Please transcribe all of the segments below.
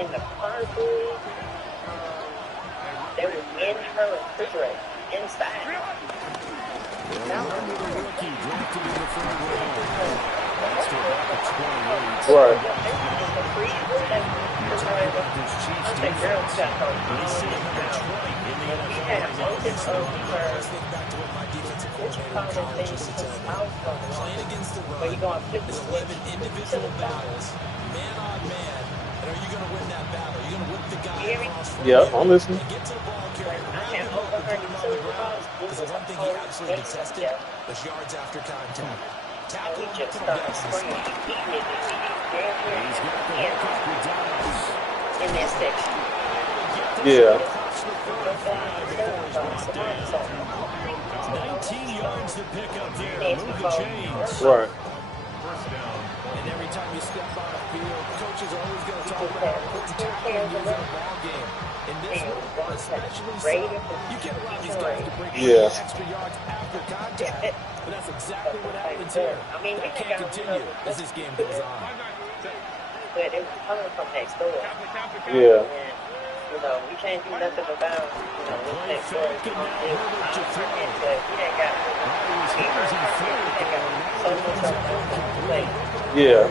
in the carpool. They were in her refrigerator, inside. Right. But you're going to flip the switch. Individual battles, man on man. And are you going to win that battle? Are you going to whip the guy across from Yeah, I'm listening. and get to the ball carrier around him and put him on the ground? Because the one thing he absolutely detested was yards after contact. Tackle him to the in that section. Yeah. 19 yards to pick up there. Move the chains. Right. And every time you step on the field, coaches are always going to talk about putting tackling in the ball game. In this one, especially so, you can't allow these guys to break extra yards after contact. But that's exactly what happens here. That can't continue as this game goes on. But it was coming from next door. Yeah. And, you know, we can't do nothing about, you know, what's next door. But he ain't got so much of the play. Yeah.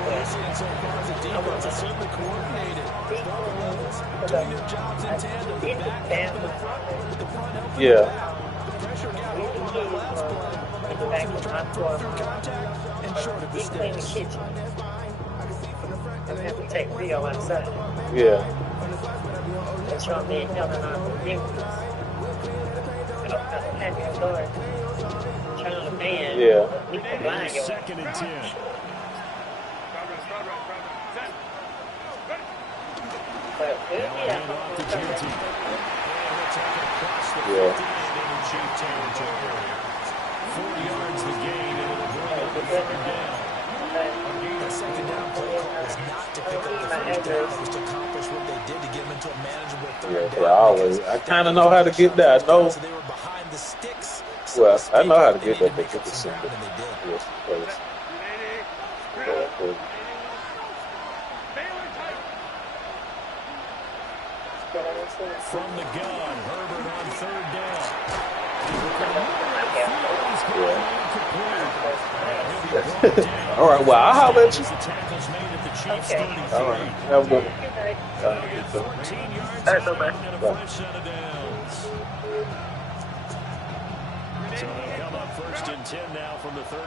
Yeah. He cleaned the kitchen. And have to take Rio outside. Yeah. That's from me and him and our forgiveness. Turn on the fan. Yeah. We can blind you. Second and 10. But Yeah. 4 yards the gain, and it'll bring up the third down. The second down play call was not to pick up the first down. It was to accomplish what they did to get them into a manageable third down. I kind of know how to get that. I know. They were behind the sticks. Well, I know how to get that. They get the simple. From the gun, Herbert on third down. All right, well, I'll holler at you. Okay. All right, have a good one. 14 yards and a fresh set of downs. So they'll come up first and 10 now from the 33.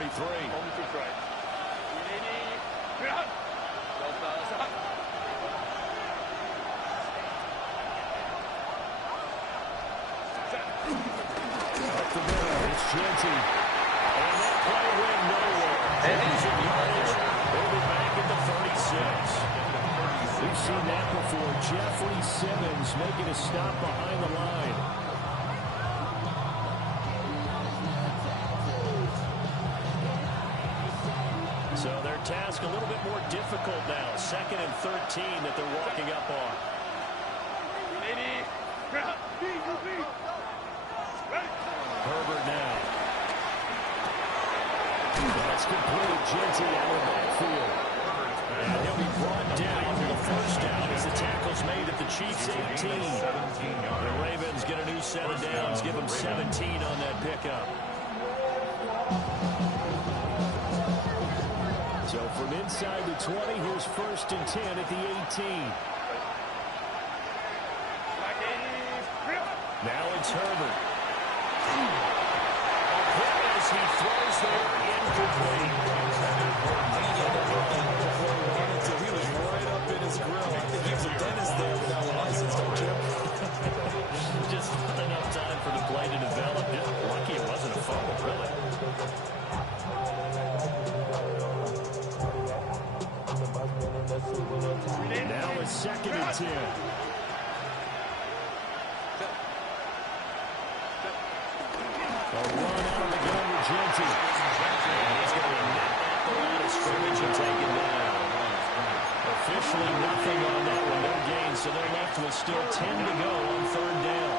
Up the middle, it's Genty. And that play went nowhere. They'll be back at the 36. We've seen that before. Jeffrey Simmons making a stop behind the line. So their task a little bit more difficult now. 2nd and 13 that they're walking up on. Herbert now. That's complete. Genty out of the backfield. And he'll be brought down for the first down as the tackle's made at the Chiefs' 18. The Ravens get a new set of downs, give them 17 on that pickup. So from inside the 20, here's 1st and 10 at the 18. Now it's Herbert. As he throws there, incomplete. He was right up in his grill. I think he was a dentist there without a license, don't you? Just not enough time for the play to develop. Lucky it wasn't a fumble, really. Now it's 2nd and 10. A run out of the gun to Genty. And he's going to net at the line of scrimmage and take it down. Officially nothing on that one. No gain, so they're left with still 10 to go on 3rd down.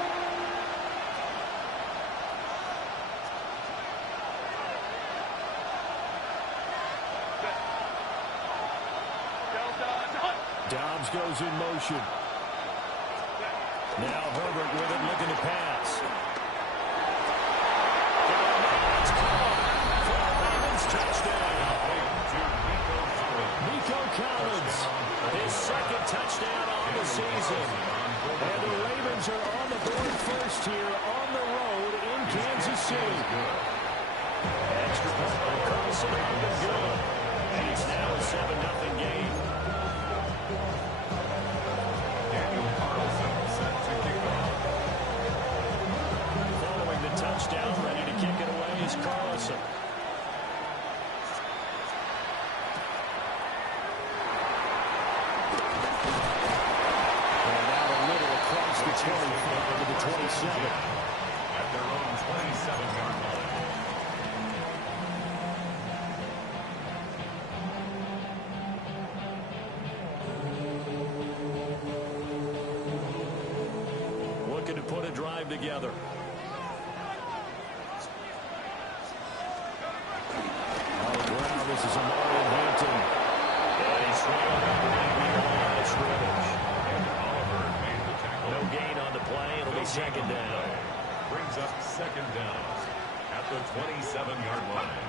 Dobbs goes goes in motion. Now Herbert with it, looking to pass. It's caught for a Ravens touchdown. Nico Collins, his second touchdown on the season. And the Ravens are on the board first here on the road in Kansas City. Extra point by Carlson up and good. And it's now a 7-0 game. Following the touchdown, ready to kick it away is Carlson. And out a little across the 25 to the 27. At their own 27-yard line. Looking to put a drive together. On the ground, this is Amari Hampton. And he's swinging up the line of scrimmage. Oliver made the tackle. No gain on the play. It'll be second down. Brings up second down at the 27-yard line.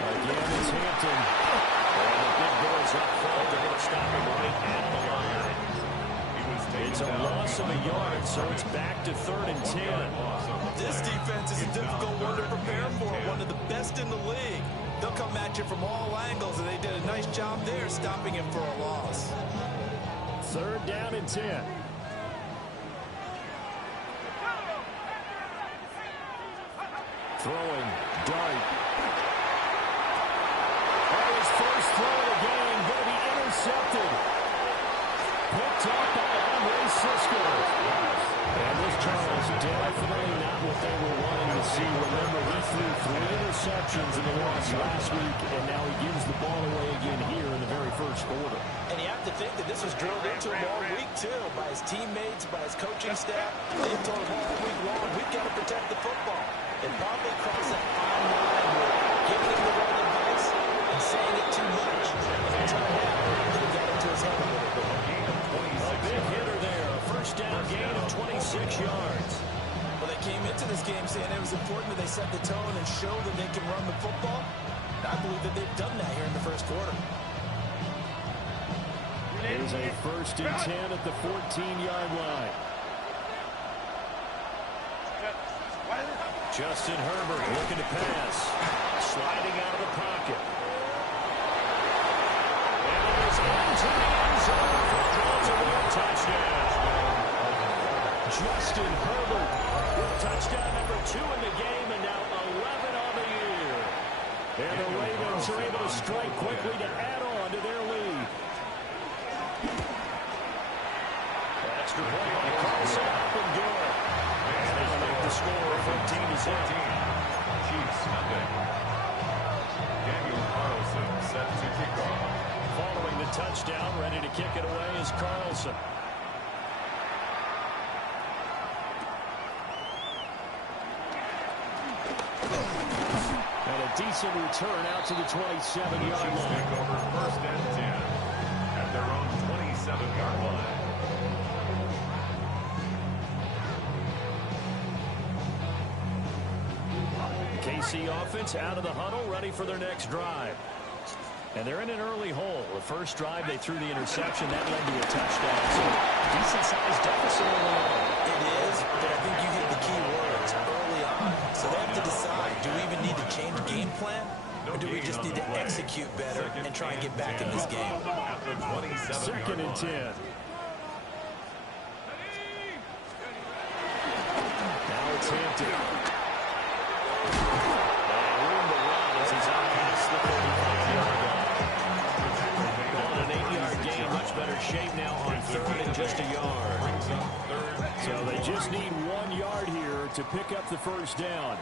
Again, it's Hampton. And the big boys up front. They're going to stop him right at the line. It's a loss of a yard, so it's back to 3rd and 10. This defense is a difficult one to prepare for, one of the best in the league. They'll come at you from all angles, and they did a nice job there stopping him for a loss. 3rd down and 10. Throwing, Dart. Oh, his first throw of the game, going to be intercepted. Picked up by Andre Cisco. And this Charles definitely not what they were wanting to see. Remember, he threw 3 interceptions in the loss last week, and now he gives the ball away again here in the very first quarter. And you have to think that this was drilled into him all week, too, by his teammates, by his coaching staff. They've told him all week long, we've got to protect the football. They probably crossed that fine line with giving him the right advice and saying it too much. And it turned out that he got into his head a little bit. A big hitter there, a first down gain of 26 yards. Well, they came into this game saying it was important that they set the tone and show that they can run the football. And I believe that they've done that here in the first quarter. There's a 1st and 10 at the 14-yard line. Justin Herbert looking to pass. Sliding out of the pocket. And it is into the end zone for a touchdown. Justin Herbert with touchdown number 2 in the game, and now 11 on the year. And the Ravens are able to strike quickly to add on to their lead. Extra point by Carlson, up and good. And they'll make the score 14-0. Chiefs nothing. Daniel Carlson set to kick off. Following the touchdown, ready to kick it away is Carlson. And a decent return out to the 27-yard line. Take over 1st and 10 at their own 27-yard line. KC offense out of the huddle, ready for their next drive. And they're in an early hole. The first drive, they threw the interception. That led to a touchdown. So, decent-sized deficit early on. It is, but I think you hit the key words early on. So they have to decide, do we even need to change game plan? Or do we just need to execute better and try and get back in this game? At the 27-yard 2nd and 10. Now it's Hampton. Room to run as he's out past the 35-yard line. On an 8-yard gain, much better shape now on 3rd and just a yard. So they just need 1 yard here to pick up the first down.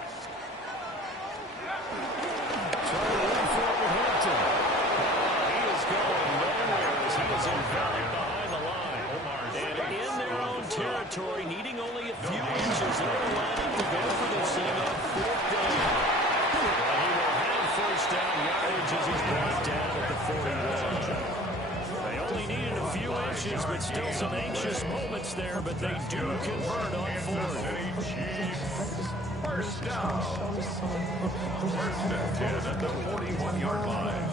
Trying to run for it with Hampton. He is going nowhere as he is enveloped behind the line. And in their own territory, needing only a few inches, they're lining to go for this thing on 4th down. And he will have first down yardage as he's brought down at the 41. They only needed a few few inches, but still some anxious moments there, but they do convert on fourth. First down. First and 10 at the 41-yard line.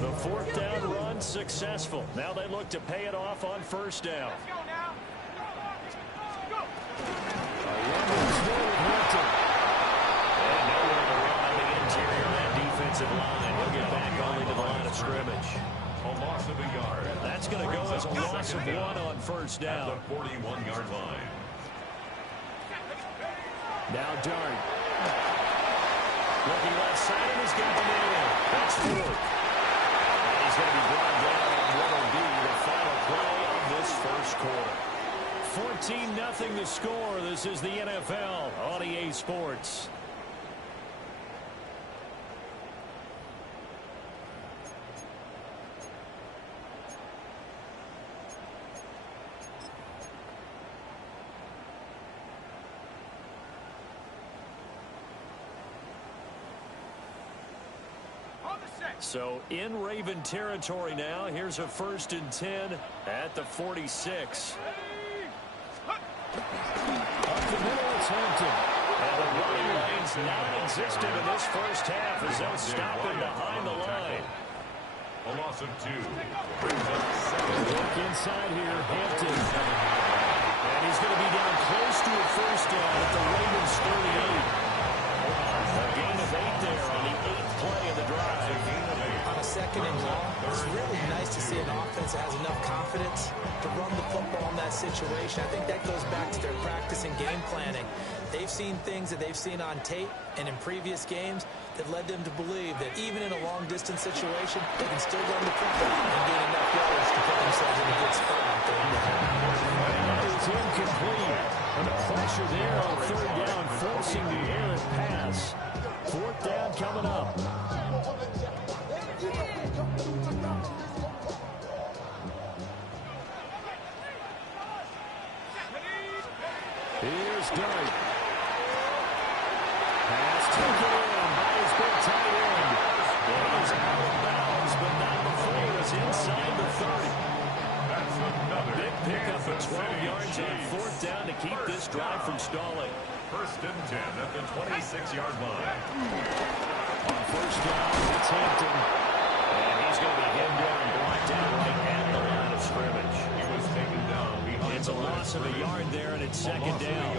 The fourth down run successful. Now they look to pay it off on first down. And nowhere to run on the interior of that defensive line. He'll get back only to the line of scrimmage. A loss of a yard. That's going to go as a loss of 1 on first down. At the 41-yard line. Now Dart. Looking left side, and he's got the man. That's fourth. And he's going to be brought down on what will be the final play of this first quarter. 14-0 the score. This is the NFL on EA Sports. So in Raven territory now. Here's a 1st and 10 at the 46. Up the middle, it's Hampton. And the running lane's non-existent in this first half as they'll stop him behind the line. A loss of 2. Look inside here, Hampton. And he's going to be down close to a first down at the Ravens 38. A gain of 8 there on the 8th play of the drive. On a 2nd and long, it's really nice to see an offense that has enough confidence to run the football in that situation. I think that goes back to their practice and game planning. They've seen things that they've seen on tape and in previous games that led them to believe that even in a long-distance situation, they can still run the football and gain enough yards to put themselves in a good spot on 3rd down. It's incomplete. And the pressure there on 3rd down, forcing the errant pass. 4th down coming up. Here's Dart. Pass taken in by his big tight end. It is out of bounds, but not before it was inside the 30. That's another big pickup of 12 yards on 4th down to keep this drive from stalling. 1st and 10 at the 26-yard line. On 1st down, it's Hampton. And he's going to be hemmed in and blocked out right at the line of scrimmage. He was taken down behind. It's a loss of a yard there, and it's 2nd down.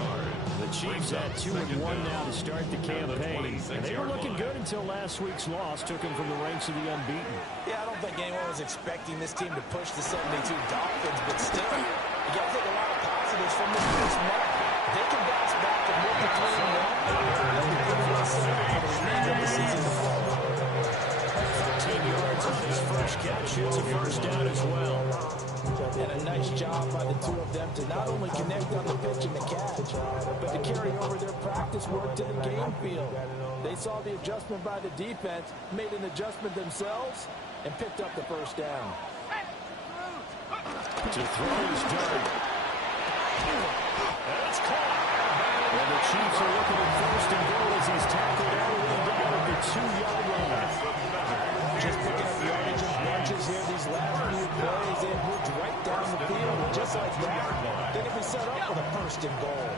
The Chiefs had 2-1 now to start the campaign. And they were looking good until last week's loss took them from the ranks of the unbeaten. Yeah, I don't think anyone was expecting this team to push the 72 Dolphins, but still, you got to take a lot of positives from this first month. They can bounce back and move the 13 yards on his first catch. It's a first down as well. And a nice job by the two of them to not only connect on the pitch and the catch, but to carry over their practice work to the game field. They saw the adjustment by the defense, made an adjustment themselves, and picked up the first down. To throw his Dart. That's caught. And the Chiefs are looking at 1st and goal as he's tackled all the way down at the 2-yard line. Just picking up yardage in bunches here. These last few plays, they moved right down the field. Just like that, they can be set up with a 1st and goal.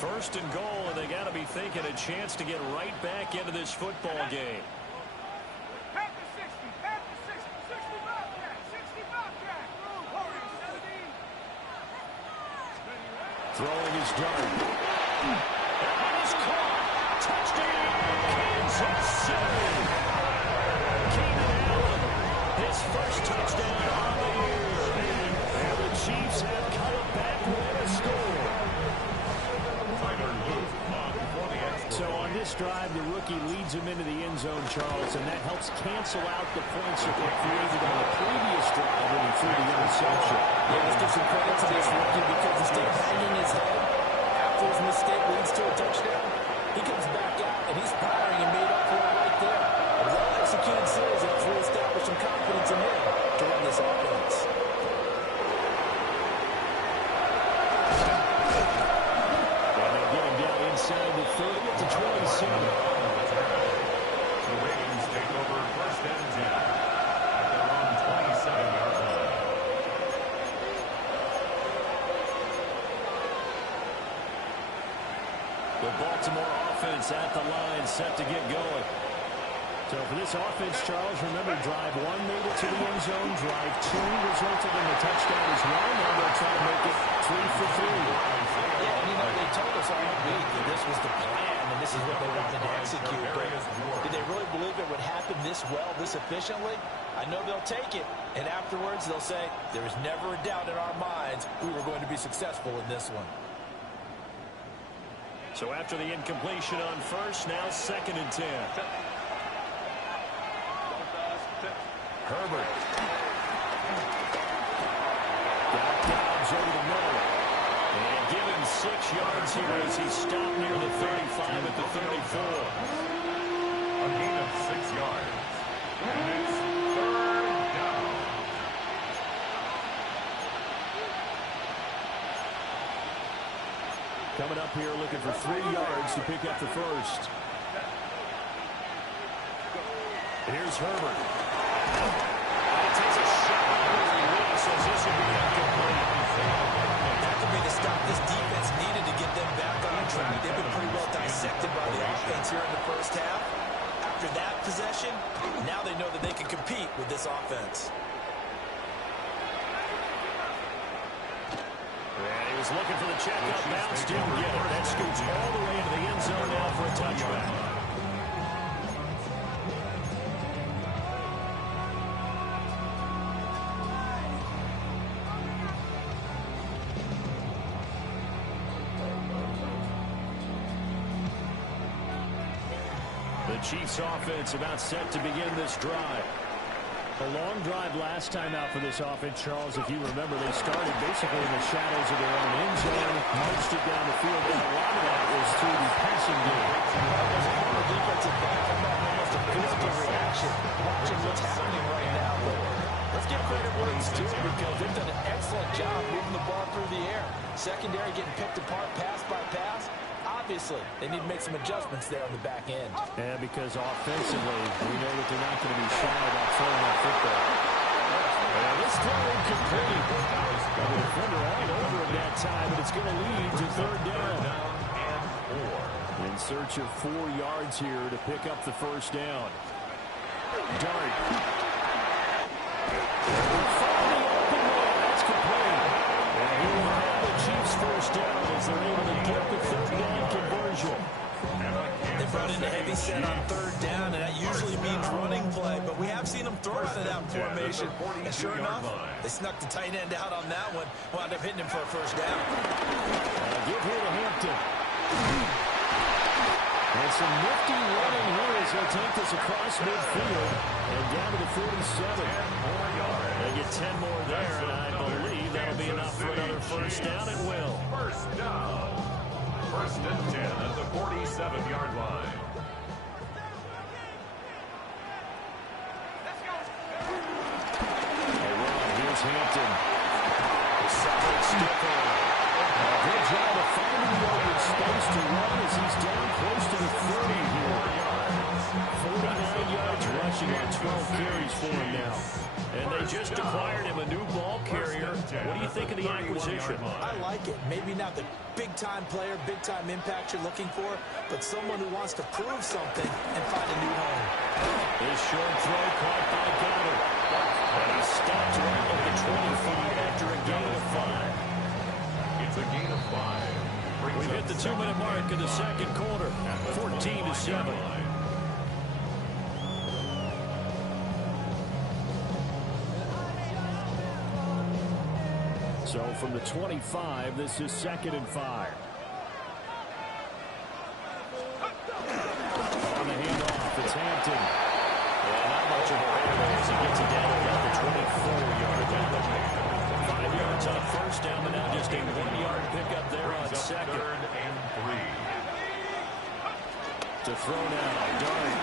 1st and goal, and they got to be thinking a chance to get right back into this football game. Throwing his Dart. And he's caught. Touchdown, Kansas City. Keenan Allen, his first touchdown on the year. And the Chiefs have cut it back with a score. So on this drive, the rookie leads him into the end zone, Charles, and that helps cancel out the points that were created on the previous drive when he threw the interception. Yeah, let's give some credit to this rookie because instead of hanging his head after his mistake leads to a touchdown, he comes back out and he's firing and made up for it right there. A well-executed series helps reestablish some confidence in him to run this offense. Inside the 30 at the 27. The Ravens take over 1st and 10 at their own 27-yard line. The Baltimore offense at the line, set to get going. So for this offense, Charles, remember, drive 1 made it to the end zone. Drive 2 resulted in a touchdown as well. Now they're trying to make it 3 for 3. Yeah, and they told us all week that this was the plan and this is what they wanted to execute. But did they really believe it would happen this well, this efficiently? I know they'll take it, and afterwards they'll say, there was never a doubt in our minds we were going to be successful in this one. So after the incompletion on first, now 2nd and 10. Herbert. Got Dobbs over the middle. And give him 6 yards here as he stopped near the 35 at the 34. A gain of 6 yards. And it's 3rd down. Coming up here looking for 3 yards to pick up the first. Here's Herbert. He takes a shot where he says this will be incomplete. That could be the stop this defense needed to get them back on track. They've been pretty well dissected by the offense here in the first half. After that possession, now they know that they can compete with this offense. And he was looking for the checkup bounce, didn't get it. That scoots all the way into the end zone now for a touchback. The Chiefs offense about set to begin this drive. A long drive last time out for this offense, Charles. If you remember, they started basically in the shadows of their own end zone, marched it down the field, and a lot of that was through the passing game. As a former defensive back, I'm not almost a physical reaction watching what's happening right now. But let's give credit where it's due because they've done an excellent job moving the ball through the air. Secondary getting picked apart pass by pass. Obviously, they need to make some adjustments there on the back end. Yeah, because offensively, we know that they're not going to be shy about throwing that football. Well, this throw incomplete. The defender all over him that time, but it's going to lead to 3rd down. In search of 4 yards here to pick up the first down. Dart. Finally open man. That's complete. And he will have the Chiefs first down as they're able to get the 3rd down conversion. They brought in a heavy set on 3rd down, and that usually means running play, but we have seen them throw into that formation. And sure enough, they snuck the tight end out on that one, wound up hitting him for a first down. Give here to Hampton. And some nifty running here as they'll take this across midfield and down to the 47. They get 10 more there, and I believe that'll be enough for another first down. It will. First down. 1st and 10 at the 47-yard line. Here's Hampton. Solid stick on. A good job of finding the open space to run as he's down close to the 30 here. 49 yards rushing on 12 carries for him now. And they just acquired him a new ball carrier. What do you think of the acquisition? I like it. Maybe not the big-time player, big-time impact you're looking for, but someone who wants to prove something and find a new home. His short throw caught by Goddard. And he stopped right at the 25 after a gain of 5. It's a gain of 5. We've hit the 2-minute mark in the 2nd quarter. 14-7. So from the 25, this is 2nd and 5. On the handoff, it's Hampton. And not much of a hole as he gets it down about the 24-yard line. 5 yards on first down, but now just a 1-yard pickup there on 2nd. 3rd and 3. To throw now, Dart.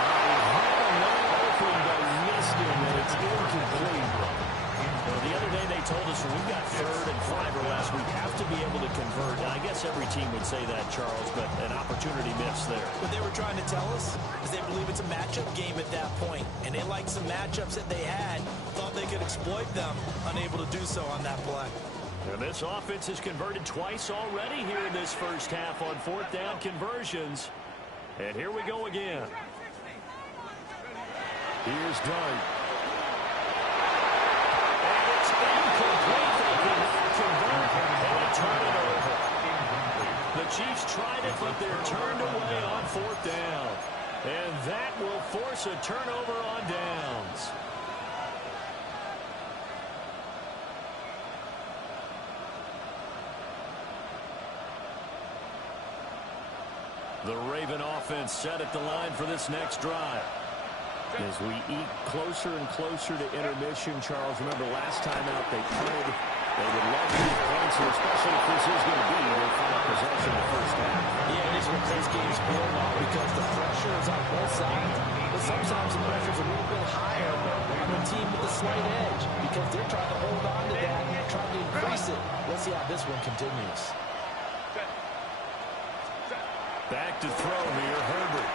Had a man open, but missed him, and it's incomplete. The other day they told us when we've got 3rd and 5 or less, we have to be able to convert. And I guess every team would say that, Charles, but an opportunity missed there. What they were trying to tell us is they believe it's a matchup game at that point, and they liked some matchups that they had, thought they could exploit them, unable to do so on that play. And this offense has converted twice already here in this first half on fourth down conversions. And here we go again. Here's Dart. And it's incomplete. They cannot convert, and they turn it over. The Chiefs tried it, but they're turned away on fourth down. And that will force a turnover on downs. The Raven offense set at the line for this next drive. As we eat closer and closer to intermission, Charles, remember last time out they punted. They would love these points, especially if this is going to be their final possession of the first half. Yeah, this is what this game's built on because the pressure is on both sides. But sometimes the pressure is a little bit higher on the team with the slight edge because they're trying to hold on to that and trying to increase it. Let's see how this one continues. Back to throw here, Herbert.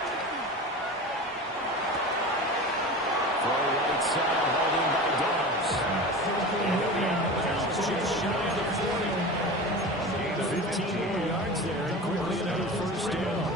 Throw right side, hauled in by Dobbs. Just shy of the 40. 15 more yards there, and quickly another first down.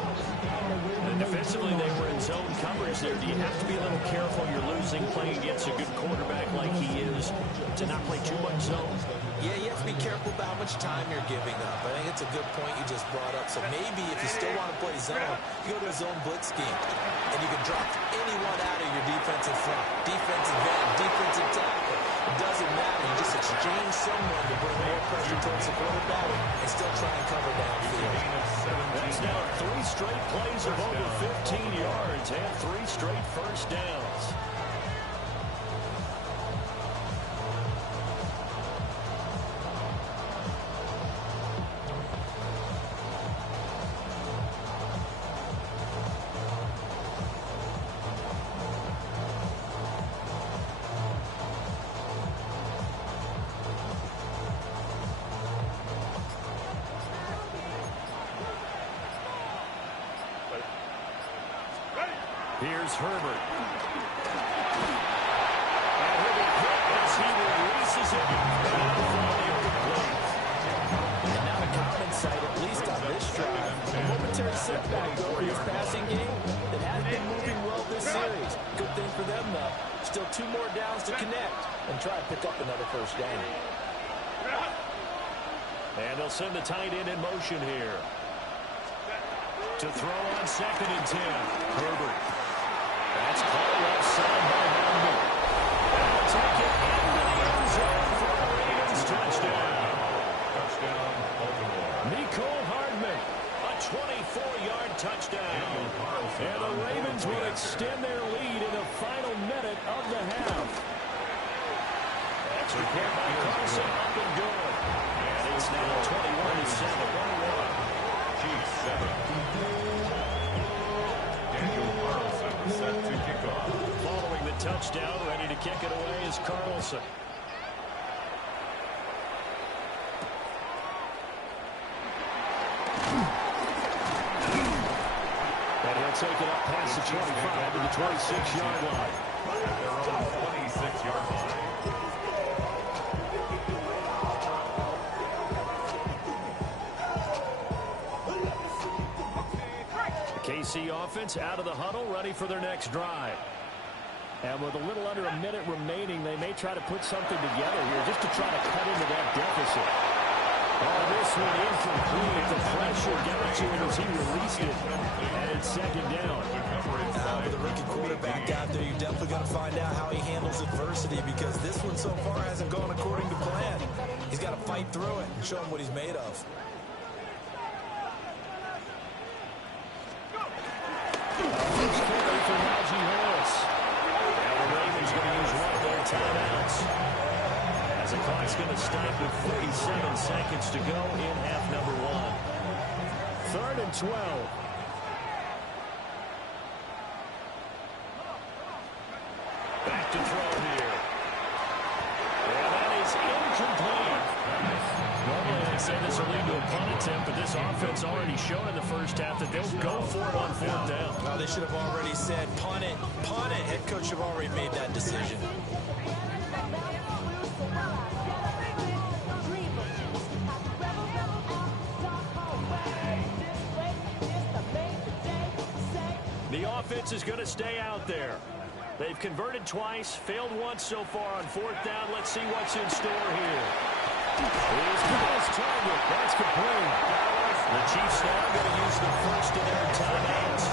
And defensively, they were in zone coverage there. Do you have to be a little careful? You're losing playing against a good quarterback like he is to not play too much zone? Yeah, you have to be careful about how much time you're giving up. I think it's a good point you just brought up. So maybe if you still want to play zone, you go to a zone blitz scheme. And you can drop anyone out of your defensive front. Defensive end, defensive tackle. It doesn't matter. You just exchange someone to bring more pressure towards the quarterback and still try and cover downfield. That's now 3 straight plays of over 15 yards and 3 straight first downs. Here's Herbert. And he'll be hit as he releases it. And now the common sight, at least on this drive. A momentary setback over his passing game that has been moving well this series. Good thing for them, though. Still 2 more downs to connect and try to pick up another first down. And they'll send the tight end in motion here. To throw on 2nd and 10. Herbert. That's caught left side by Hardman. They'll take it into the end zone for a Ravens touchdown. Touchdown, Baltimore. Nicole Hardman, a 24-yard touchdown. And the Ravens will extend their lead in the final minute of the half. That's repaired by Carlson, up and good. And it's now 21-7. Chiefs 7. Daniel Carlson set to kick off. Following the touchdown, ready to kick it away is Carlson. And he'll take it up past the 25 to the 26-yard line. At their own 26-yard line. KC offense out of the huddle, ready for their next drive. And with a little under a minute remaining, they may try to put something together here just to try to cut into that deficit. Oh, this one incomplete. The pressure got to him as he released it. And it's 2nd down. With a rookie quarterback out there, you definitely got to find out how he handles adversity because this one so far hasn't gone according to plan. He's got to fight through it and show him what he's made of. As the clock's going to stop with 47 seconds to go in half number 1. 3rd and 12. Back to throw here. And that is incomplete. Normally I'd say this will lead to a punt attempt, but this offense already showed in the first half that they'll go for it on 4th down. Well, they should have already said punt it, punt it. Head coach should have already made that decision. defense is going to stay out there. They've converted twice, failed once so far on fourth down. Let's see what's in store here. Here's Kyle's target. That's complete. The Chiefs now going to use the first of their timeouts.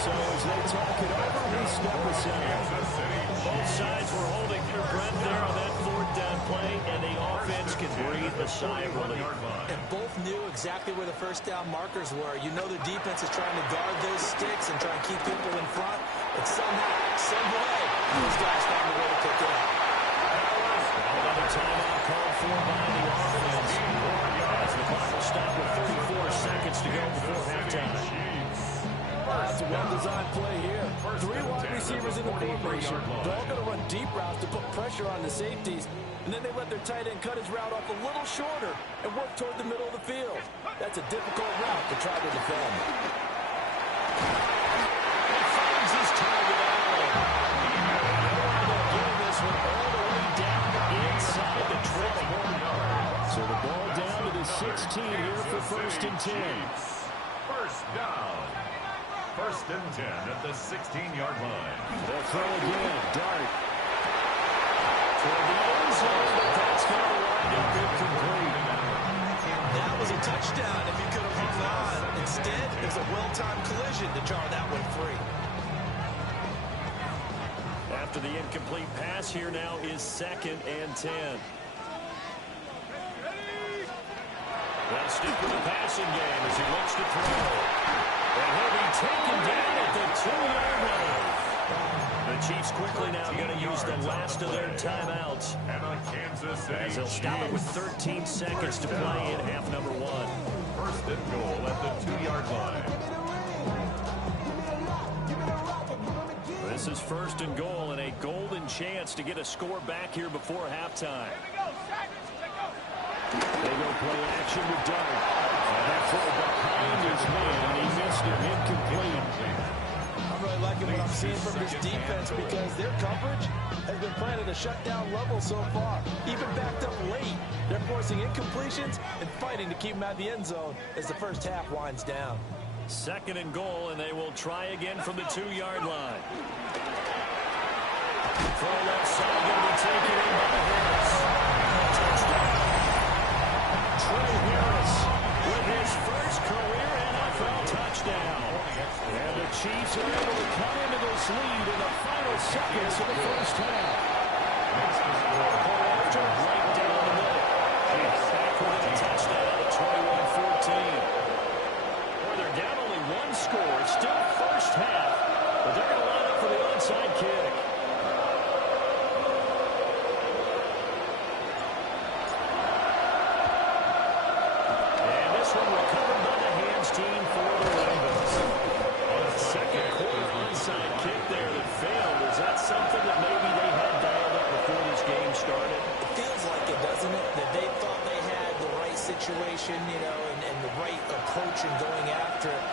So as they talk it over, we step aside. Both sides were holding their breath there on that fourth down play, and the offense can breathe a sigh of relief. And both knew exactly where the first down markers were. You know the defense is trying to guard those sticks and try and keep people in front. But somehow, some way, those guys found a way to pick it up. Another timeout called for by the offense. As the clock will stop with 34 seconds to go before halftime. That's a well-designed play here. 3 wide receivers in the formation. They're all going to run deep routes to put pressure on the safeties. And then they let their tight end cut his route off a little shorter and work toward the middle of the field. That's a difficult route to try to defend. He finds his target Allen. Getting this one all the way down inside the 20. So the ball down to the 16 here for first and 10. First down. First and 10 at the 16-yard line. They'll throw again. Dart. Toward the end zone, but that's going to wind up incomplete. That was a touchdown if he could have hung on. Instead, it was a well-timed collision to jar that one free. After the incomplete pass, here now is second and 10. They'll stick with the passing game as he looks to throw. And he'll be taken down at the 2-yard line. The Chiefs quickly now going to use the last of their timeouts. As they'll stop it with 13 seconds to play in half number 1. First and goal at the 2-yard line. This is first and goal and a golden chance to get a score back here before halftime. They go play action with Dart. And that throw behind his man, and he missed it, incomplete. I'm really liking what I'm seeing from this defense because their coverage has been playing at a shutdown level so far. Even backed up late, they're forcing incompletions and fighting to keep them out of the end zone as the first half winds down. Second and goal, and they will try again from the 2-yard line. Throw left side, going to be taken in by Harris. Touchdown. Trey Harris with his first career NFL touchdown. And the Chiefs are able to come into this lead in the final seconds of the first half. After right down the middle. Chiefs back with a touchdown at 21-14. Well, they're down only one score. It's still first half, but they're going to line up for the onside kick. Team for the Ravens. Second quarter onside kick there that failed. Is that something that maybe they had dialed up before this game started? It feels like it, doesn't it? That they thought they had the right situation, you know, and the right approach in going after it.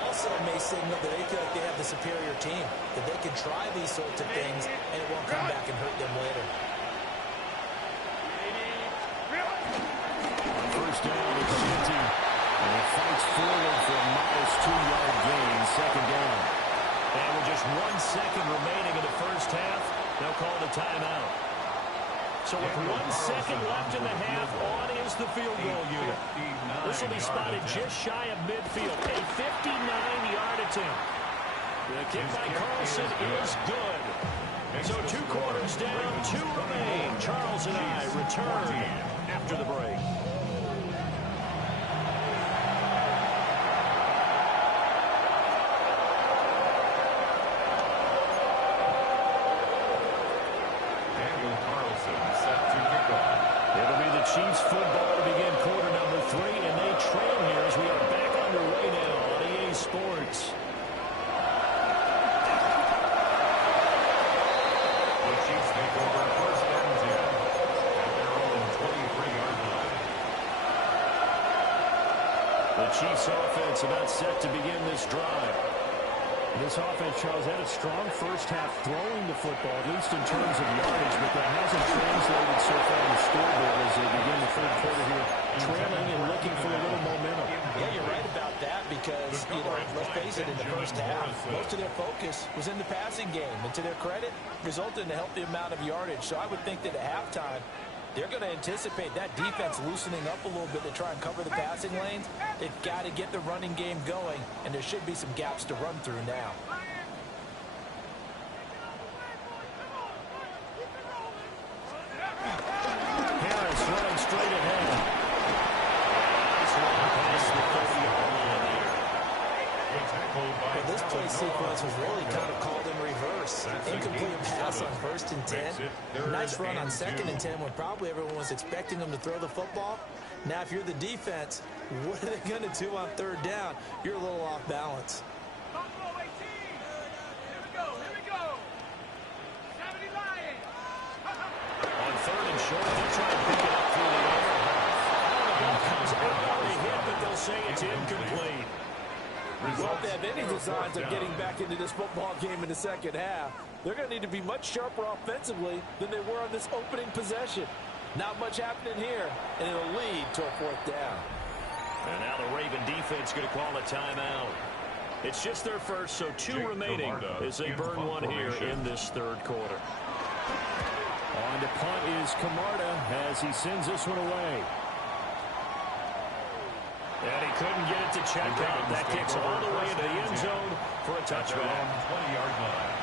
Also may signal that they feel like they have the superior team, that they can try these sorts of things and it won't come back and hurt them later. First down is Shinty. And he fights forward for a modest 2-yard gain, second down. And with just 1 second remaining in the first half, they'll call the timeout. So with 1 second left in the half, on is the field goal unit. This will be spotted just shy of midfield, a 59-yard attempt. The kick by Carlson is good. So 2 quarters down, 2 remain. Charles and I return after the break. Chiefs football to begin quarter number 3, and they trail here as we are back underway now on EA Sports. The Chiefs take over first and 10 at their own 23-yard line. The Chiefs offense about set to begin this drive. This offense, Charles, had a strong first half throwing the football, at least in terms of yardage, but that hasn't translated so far on the scoreboard as they begin the third quarter here, trailing and looking for a little momentum. Yeah, you're right about that because because, you know, let's face it, in the first half, most of their focus was in the passing game. And to their credit, resulted in a healthy amount of yardage. So I would think that at halftime, they're going to anticipate that defense loosening up a little bit to try and cover the passing lanes. They've got to get the running game going, and there should be some gaps to run through now. Harris running straight ahead. Nice run past the 30-yard line there. Well, this play sequence was really kind of called in reverse. Incomplete pass on 1st and 10. Nice run on 2nd and 10 when probably everyone was expecting them to throw the football. Now, if you're the defense, what are they going to do on 3rd down? You're a little off balance. On 3rd and short, they'll try to pick it up through the air. The ball comes out on the hit, but they'll say it's incomplete. Well, if they have any designs of getting back into this football game in the second half, they're going to need to be much sharper offensively than they were on this opening possession. Not much happening here, and it'll lead to a 4th down. And now the Raven defense going to call a timeout. It's just their first, so 2 remaining as they burn one here in this 3rd quarter. On to punt is Camarda as he sends this one away. And he couldn't get it to check out. That kicks all the way into the end zone for a touchback. 20-yard line.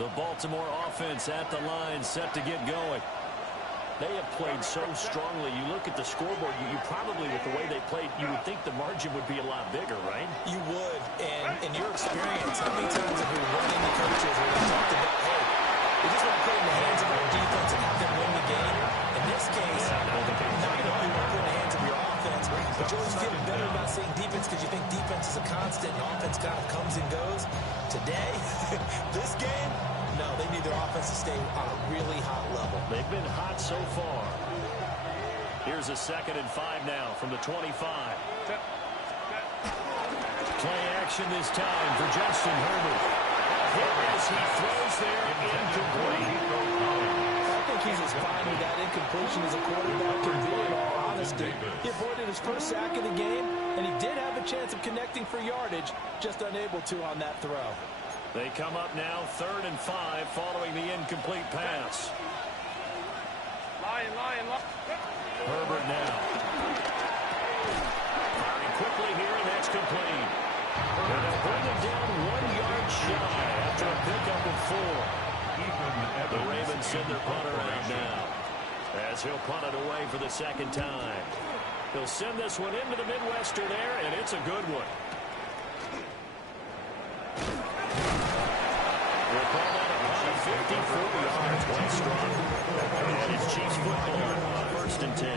The Baltimore offense at the line, set to get going. They have played so strongly. You look at the scoreboard, you probably, with the way they played, you would think the margin would be a lot bigger, right? You would, and in your experience, how many times have we run into coaches where they talked about, hey, we just want to put it in the hands of our defense and have them win the game? In this case, not only want to put it in the hands of your offense, but you always feel better about saying defense because you think defense is a constant and offense kind of comes and goes. Today, this game, no, they need their offense to stay on a really hot level. They've been hot so far. Here's a 2nd and 5 now from the 25. Play action this time for Justin Herbert. Hit as he throws there, incomplete. I think he's as fine with that incompletion as a quarterback can be, in all honesty. He avoided his first sack of the game, and he did have a chance of connecting for yardage, just unable to on that throw. They come up now 3rd and 5 following the incomplete pass. Herbert now. Firing quickly here, and that's complete. And they'll bring him down 1 yard shy after a pickup of 4. The Ravens send their punter out now as he'll punt it away for the 2nd time. He'll send this one into the Midwestern air, and it's a good one. We'll call that a punt of 54 yards. Well strong. And it's Chiefs football on 1st and 10.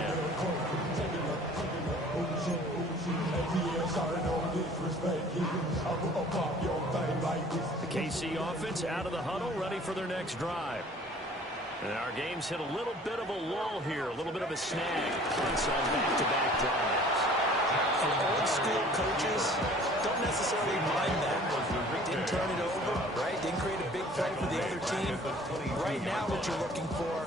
The KC offense out of the huddle, ready for their next drive. And our game's hit a little bit of a lull here, a little bit of a snag. Punts on back-to-back drives. And old school coaches don't necessarily mind that. Didn't turn it over, right? Didn't create a big play for the other team. Right now what you're looking for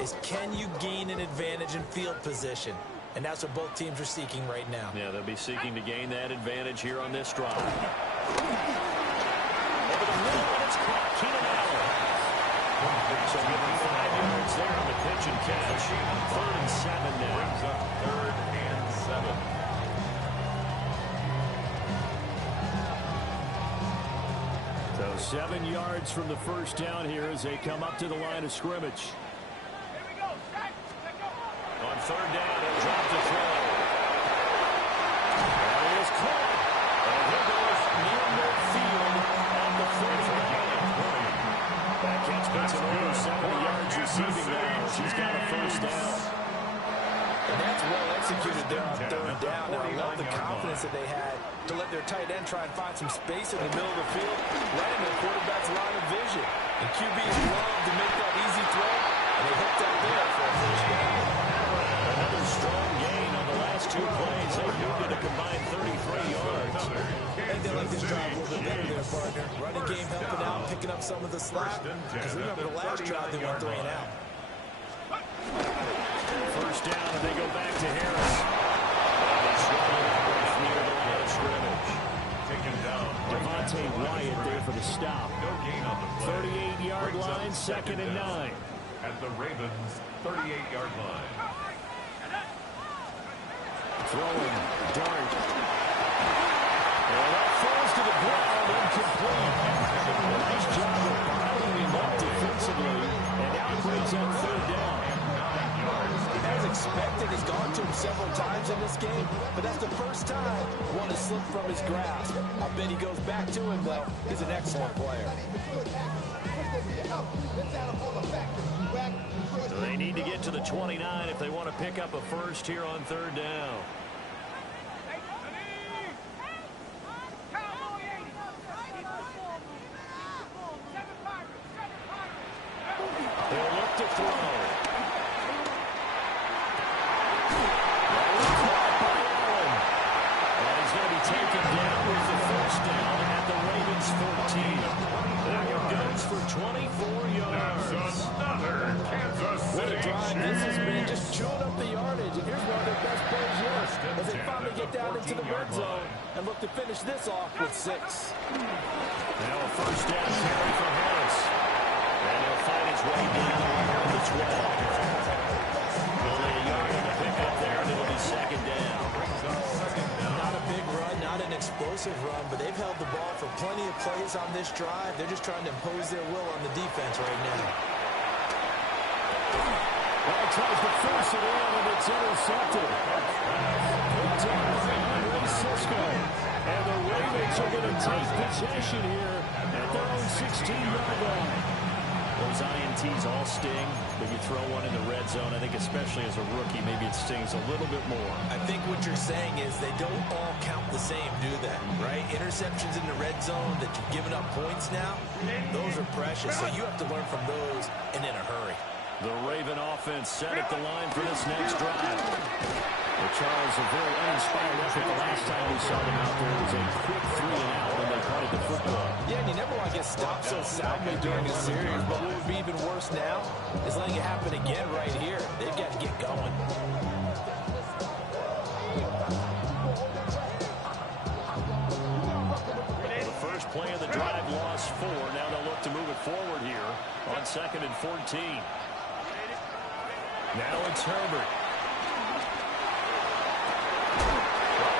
is, can you gain an advantage in field position? And that's what both teams are seeking right now. Yeah, they'll be seeking to gain that advantage here on this drive. Over the middle, and it's caught. Keenan Allen. So give him 5 yards there on the pitch and catch. 3rd and 7 now. Brings up 3rd and 7. So 7 yards from the first down here as they come up to the line of scrimmage. On 3rd down, he'll drop the throw. And it is caught. And here goes near midfield on the 4th down. That catch puts him over 70 yards receiving now. She's got a 1st down. And that's well executed there on third down. Now, I love the confidence that they had to let their tight end try and find some space in the middle of the field, right in the quarterback's line of vision. And QBs love to make that easy throw, and they hooked up there for a first down. Another strong gain on the last 2 plays. They moved it a combined 33 yards. I think they like this drive a little bit better there, partner. Running game helping out, picking up some of the slack. Because remember, the last drive they went 3 and out. First down, and they go back to Harris. They struggle near the line of scrimmage. Taken down. Devontae Wyatt there for the stop. No gain on the play. 38-yard line, 2nd and 9. At the Ravens' 38-yard line. Throwing, dart. And that falls to the ground, incomplete. Nice job of piling him up defensively, and now he brings up 3rd down. As expected, he's gone to him several times in this game, but that's the first time one has slipped from his grasp. I bet he goes back to him, though. He's an excellent player. So they need to get to the 29 if they want to pick up a first here on 3rd down. They'll look to throw. Taken down with the first down at the Ravens 14. That one goes for 24 yards. Another Kansas What a City drive this has been, just chewing up the yardage. And here's one of their best plays yet as they finally get down into the red zone and look to finish this off with 6. Now a first down carry for Harris. And he'll find his way down around the 12. Only a yard on the pickup there, and it'll be 2nd down. Not a big run, not an explosive run, but they've held the ball for plenty of plays on this drive. They're just trying to impose their will on the defense right now. Well, tries to force it in, and it's intercepted. Picked up by Andre Cisco. And the Ravens are going to take possession here at their own 16-yard line. Those INTs all sting, but you throw one in the red zone. I think especially as a rookie, maybe it stings a little bit more. I think what you're saying is they don't all count the same, do they? Right? Interceptions in the red zone that you've given up points now, those are precious. So you have to learn from those and in a hurry. The Raven offense set at the line for this next drive. Well, Charles, a very uninspired effort the last time we saw them out there. It was a quick 3-and-out when they punted the football. Yeah, and you never want to get stopped so soundly during a series, but what would be even worse now is letting it happen again right here. They've got to get going. The first play of the drive lost 4. Now they'll look to move it forward here on 2nd and 14. Now it's Herbert.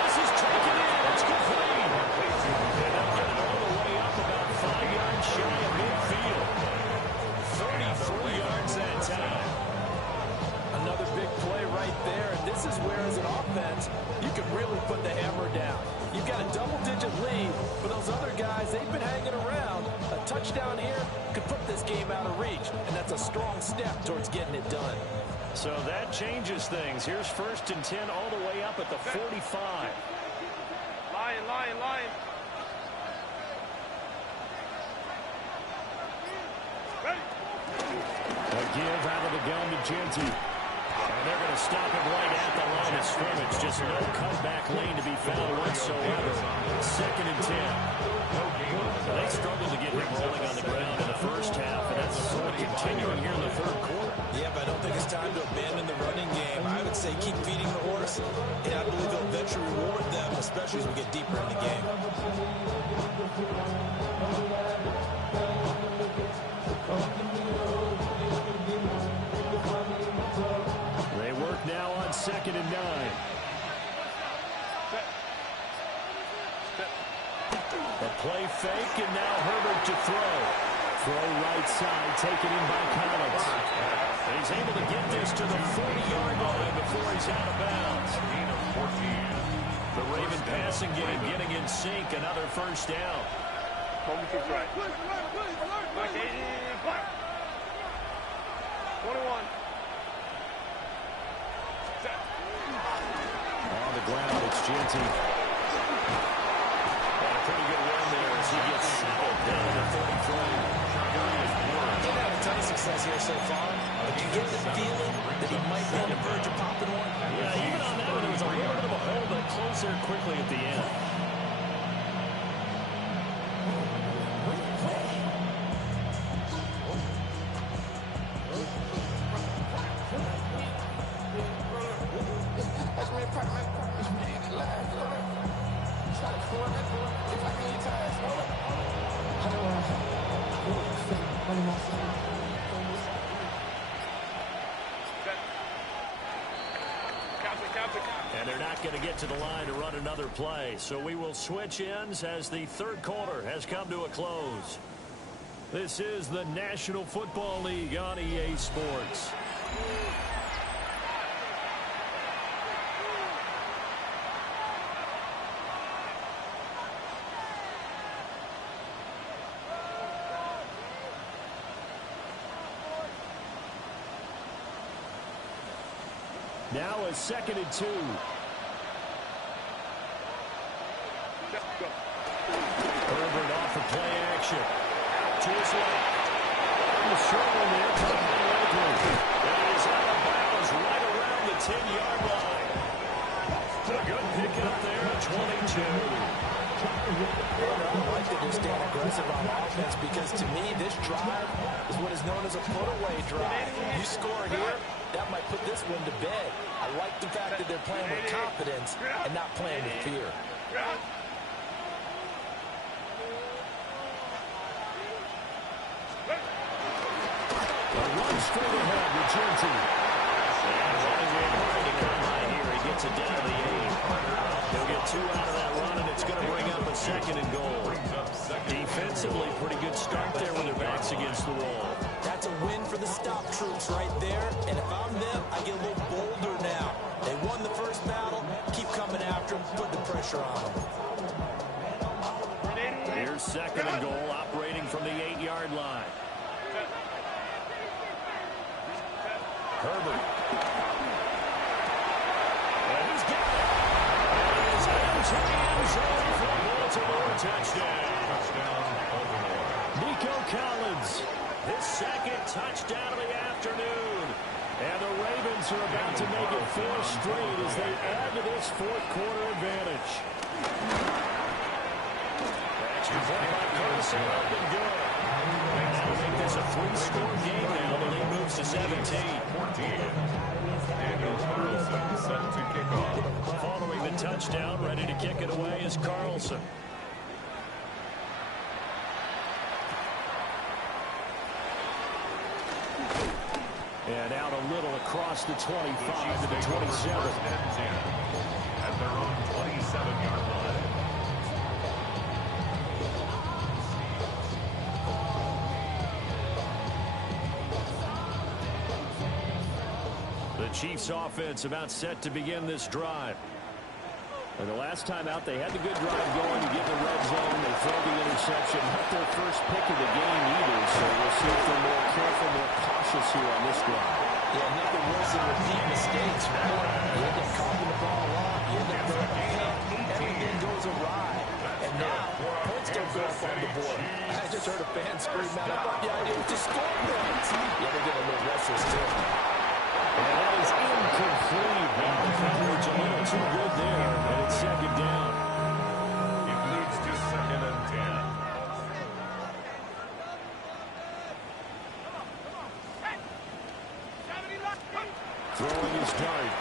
This is taken in. It's complete. And they'll get it all the way up about 5 yards shy of midfield. 33 yards that time. Another big play right there. And this is where, as an offense, you can really put the hammer down. You've got a double-digit lead, but those other guys, they've been hanging around. A touchdown here could put this game out of reach, and that's a strong step towards getting it done. So that changes things. Here's 1st and 10 all the way up at the 45. Lion. A give out of the gun to Genty. And they're going to stop him right at the line of scrimmage. Just no cutback lane to be found whatsoever. 2nd and 10. They struggled to get him rolling on the ground in the first half, and that's sort of continuing here in the 3rd quarter. Yeah, but I don't think it's time to abandon the running game. I would say keep feeding the horse, and I believe they'll eventually reward them, especially as we get deeper in the game. They work now on 2nd and 9. A play fake, and now Herbert to throw. Throw right side, taken in by Collins. And he's able to get this to the 40-yard line before he's out of bounds. Gain of 14. The Raven passing game getting in sync. Another first down. Focus is right. 21. ground. It's Genty. And a pretty good run there as he gets settled down at the 33. He's had a ton of success here so far, but you get the feeling that he might be on the verge of popping one. Yeah, even on that one, there was a little bit of a hole, but close there quickly at the end. And they're not going to get to the line to run another play. So we will switch ends as the third quarter has come to a close. This is the National Football League on EA Sports. Now a 2nd and 2. Herbert off of play action. Out to his left. On the short one there. That is out of bounds right around the 10-yard line. A good pickup there at 22. I like that they're staying aggressive on offense because to me this drive is what is known as a put-away drive. You score here, that might put this one to bed. I like the fact that they're playing with confidence and not playing with fear. A run straight ahead with Genty. And running in trying to come high here. He gets it down to the 8. He'll get 2 out of that run, and it's going to bring up a 2nd and goal. Defensively, pretty good start there with their backs against the wall. That's a win for the stop troops right there. And if I'm them, I get a little bolder now. They won the first battle. Keep coming after them. Put the pressure on them. Here's 2nd and goal, operating from the 8-yard line. Herbert. And he's got it. And he's into the end zone for a Baltimore touchdown. Nico Collins, his 2nd touchdown of the afternoon. And the Ravens are about to make it 4 straight as they add to this 4th quarter advantage. Extra point by Carlson up and good. That'll make this a 3-score game now. The lead moves to 17. Daniel Carlson set to kick off. Following the touchdown, ready to kick it away is Carlson. And out a little across the 25 to the 27. At their own 27-yard line. The Chiefs offense about set to begin this drive. And the last time out, they had the good drive going to get the red zone. They throw the interception. Not their first pick of the game either, so we'll see if they're more careful, more cautious here on this drive. Yeah, Nick and Wilson repeat mistakes. You end up coughing the ball a lot. You end up throwing a pick. Everything goes awry. And now, points don't go up on the board. I just heard a fan scream out, I thought the idea was to score points. Yeah, they're getting a little restless, too. And that is incomplete. Coverage a little too good there, and it's 2nd down. It leads to 2nd and 10. Throwing his dart.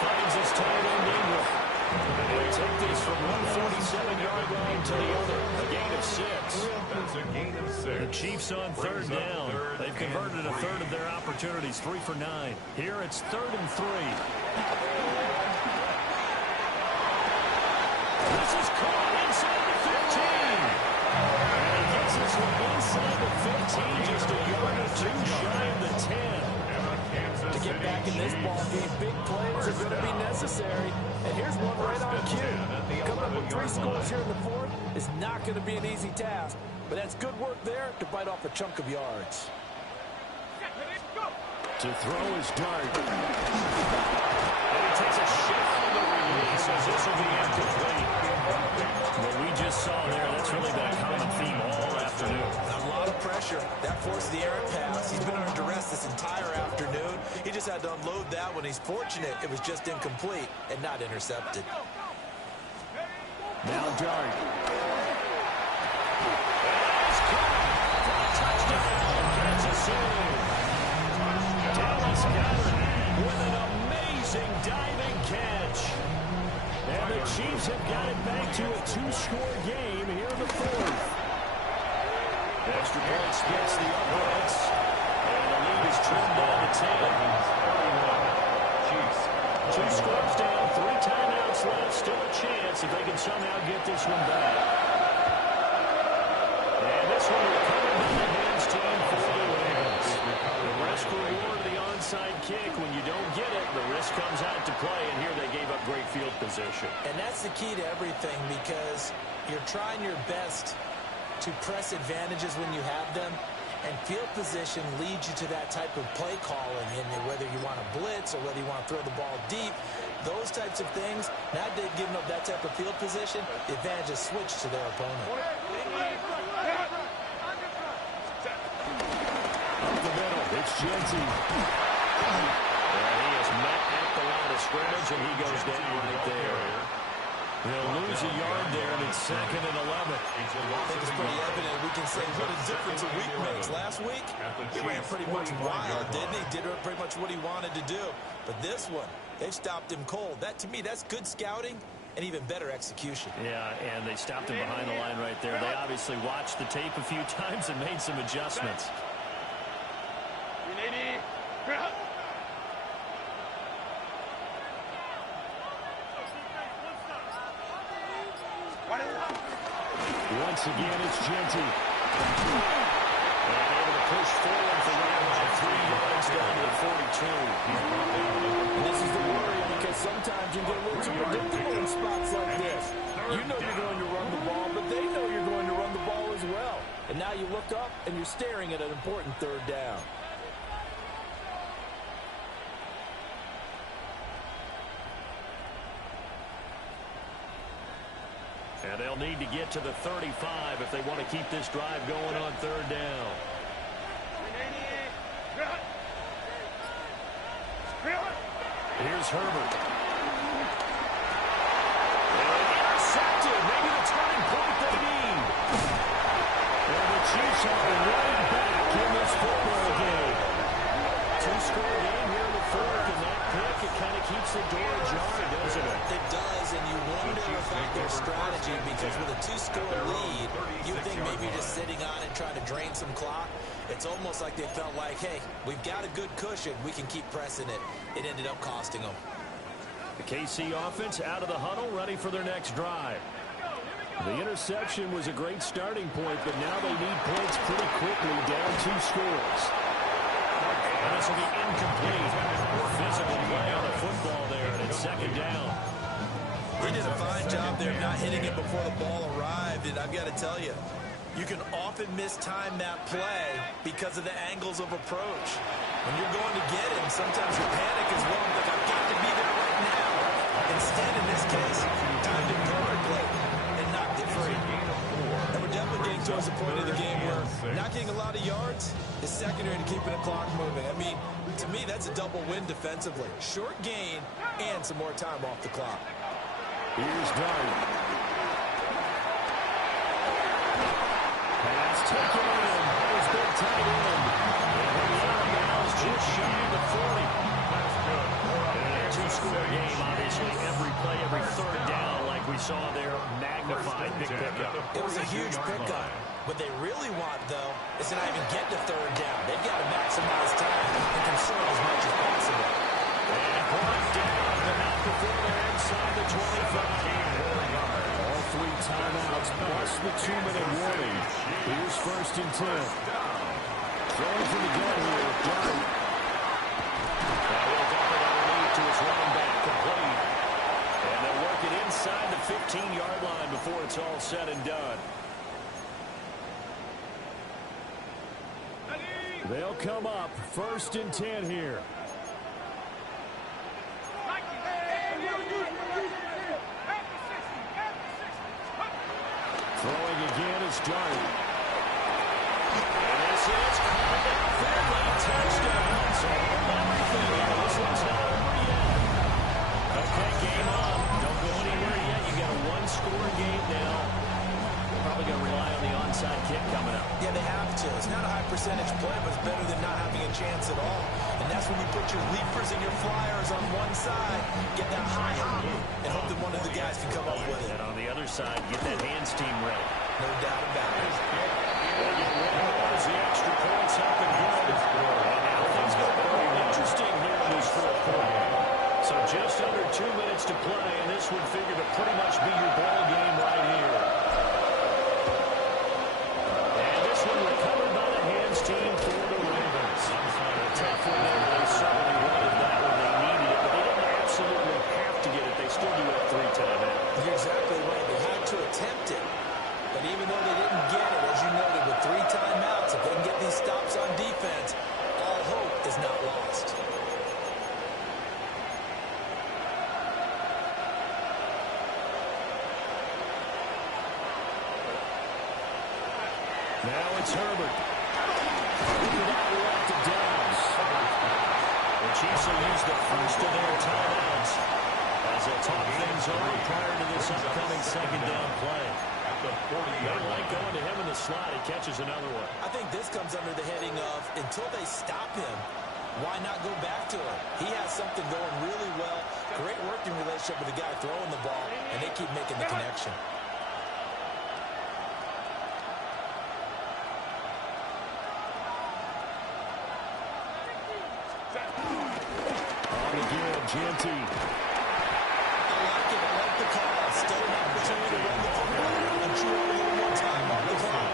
Finds his tight end Ingram. And they take this from 147-yard line to the other. A gain of 6. That's a gain of 6. The Chiefs on 3rd down. They've converted a 3rd of their opportunities, 3 for 9. Here it's 3rd and 3. This is caught inside the 15. And he gets us from inside the 15, just a yard or 2 shy of the 10. To get back in this ball game, big plays are going to be necessary. And here's one right on cue. Coming up with 3 scores here in the 4th is not going to be an easy task. But that's good work there to bite off a chunk of yards. To throw his dart. And he takes a shot on the release as this will be incomplete. What we just saw there, that's really been a common theme all afternoon. A lot of pressure. That forced the errant pass. He's been under duress this entire afternoon. He just had to unload that one. He's fortunate it was just incomplete and not intercepted. Now Dart. Touchdown, Kansas City. Dallas Goedert with an amazing diving catch. And the Chiefs have got it back to a 2-score game here in the fourth. Extra point splits the offense. And the lead is trimmed down to 10. Chiefs. 2 scores down, 3 timeouts left. Still a chance if they can somehow get this one back. And this one will come into the hands team for the Ravens. The risk reward of the onside kick. When you don't get it, the risk comes out to play. And here they gave up great field position. And that's the key to everything because you're trying your best to press advantages when you have them. And field position leads you to that type of play calling, and whether you want to blitz or whether you want to throw the ball deep, those types of things. Now they've given up that type of field position, the advantage is switched to their opponent. Up the middle, it's Jensen. And he is met at the line of scrimmage, and he goes down right there. They'll lose a yard there, and it's 2nd and 11. I think it's pretty evident. We can say what a difference a week makes. Last week, he ran pretty much wild, didn't he? Did pretty much what he wanted to do. But this one, they've stopped him cold. That, to me, that's good scouting and even better execution. Yeah, and they stopped him behind the line right there. They obviously watched the tape a few times and made some adjustments. Once again, it's Genty. And able to push forward for about 3 yards down to the 42. And this is the worry because sometimes you get a little too predictable in spots like this. You know you're going to run the ball, but they know you're going to run the ball as well. And now you look up and you're staring at an important 3rd down. And they'll need to get to the 35 if they want to keep this drive going on 3rd down. Here's Herbert. Intercepted. Maybe the turning point they need. And the Chiefs are right back in this football game. 2-score game here in the 4th, and that pick, it kind of keeps the door ajar, doesn't it? It does, and you wonder about their strategy because with a 2-score lead, you would think maybe you're just sitting on it trying to drain some clock. It's almost like they felt like, hey, we've got a good cushion. We can keep pressing it. It ended up costing them. The KC offense out of the huddle, ready for their next drive. The interception was a great starting point, but now they need points pretty quickly, down 2 scores. And this will be incomplete. Physical play on the football there, and it's 2nd down. He did a fine job there not hitting it before the ball arrived, and I've got to tell you, you can often mistime that play because of the angles of approach. When you're going to get it, sometimes your panic is one like, I've got to be there right now. Instead, in this case, timed it perfectly and knocked it free. And we're definitely getting towards the point of the game where not getting a lot of yards is secondary to keeping the clock moving. I mean, to me, that's a double win defensively. Short gain and some more time off the clock. Here's Dart. Pass taken in. It's been tight end. And just shy of the 40. That's good. And a 2-score game, obviously. Every play, every 3rd down, like we saw there, magnified. Big pickup. It was a huge pickup. What they really want, though, is to not even get to 3rd down. They've got to maximize time and conserve as much as possible. And brought down, but not before they're inside the 25. All 3 timeouts plus the 2-minute warning. Here's 1st and 10. Throwing for the gun here, Dart. Now he'll dump it underneath to his running back, complete. And they'll work it inside the 15-yard line before it's all said and done. They'll come up 1st and 10 here. to start. And this is caught down for a late touchdown. So everything here. This one's not over yet. Okay, game on. Don't go anywhere yet. You got a one-score game now. Probably going to rely on the onside kick coming up. Yeah, they have to. It's not a high percentage play, but it's better than not having a chance at all. And that's when you put your leapers and your flyers on one side, get that high hop, and hope that one of the guys can come up with it. And on the other side, get that hands team ready. No doubt about it. As the extra points happen good. And now things get very interesting here in this fourth quarter. So just under 2 minutes to play, and this would figure to pretty much be your ball game right here. And this one recovered by the hands team for the Ravens. A tough one there. They certainly wanted that when they needed it, but they didn't absolutely have to get it. They still do have 3 timeouts. You're exactly right. They had to attempt it. But even though they didn't get it, as you noted, with 3 timeouts, if they can get these stops on defense, all hope is not lost. Now it's Herbert. Without left it down. The Chiefs will use the first of their timeouts as they talk things over prior to this upcoming second down play. They like going to him in the slot. He catches another one. I think this comes under the heading of, until they stop him, why not go back to him? He has something going really well. Great working relationship with the guy throwing the ball, and they keep making the connection. On the give, Genty. I like it. I like the call. Still an opportunity to run the football and chew up a little more time on the clock.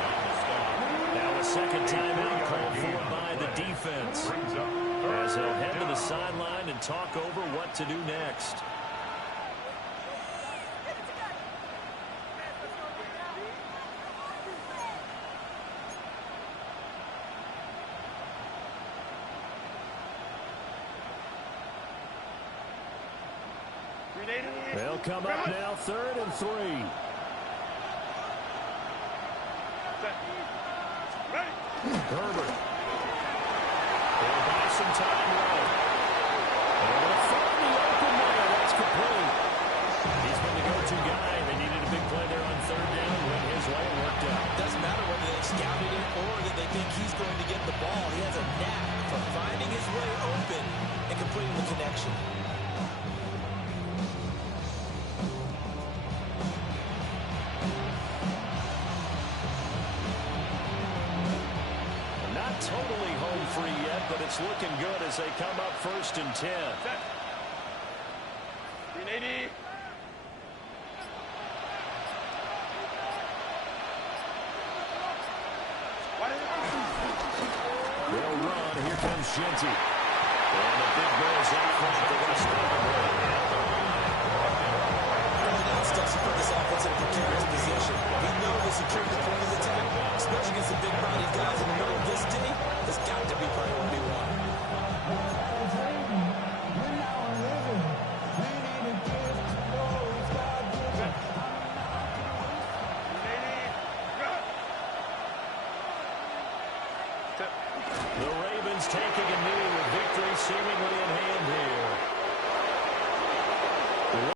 Now a second timeout called for by the defense, as they'll head to the sideline and talk over what to do next. They'll come up now, 3rd and 3. Herbert. They'll buy some time right. They're going to find the open there. That's complete. He's been the go-to guy. They needed a big play there on 3rd down. Went his way and worked out. Doesn't matter whether they scouted it or that they think he's going to get the ball. He has a knack for finding his way open and completing the connection. Not totally home free yet, but it's looking good as they come up 1st and 10. 380. They'll run. Here comes Genty. And the big boys out front for West Brom. That's doesn't put this offense in a precarious position. We know they secured the point of attack, especially against the big-bodied guys in the middle of this D. It's got to be priority 1. The Ravens taking a knee with victory seemingly in hand here.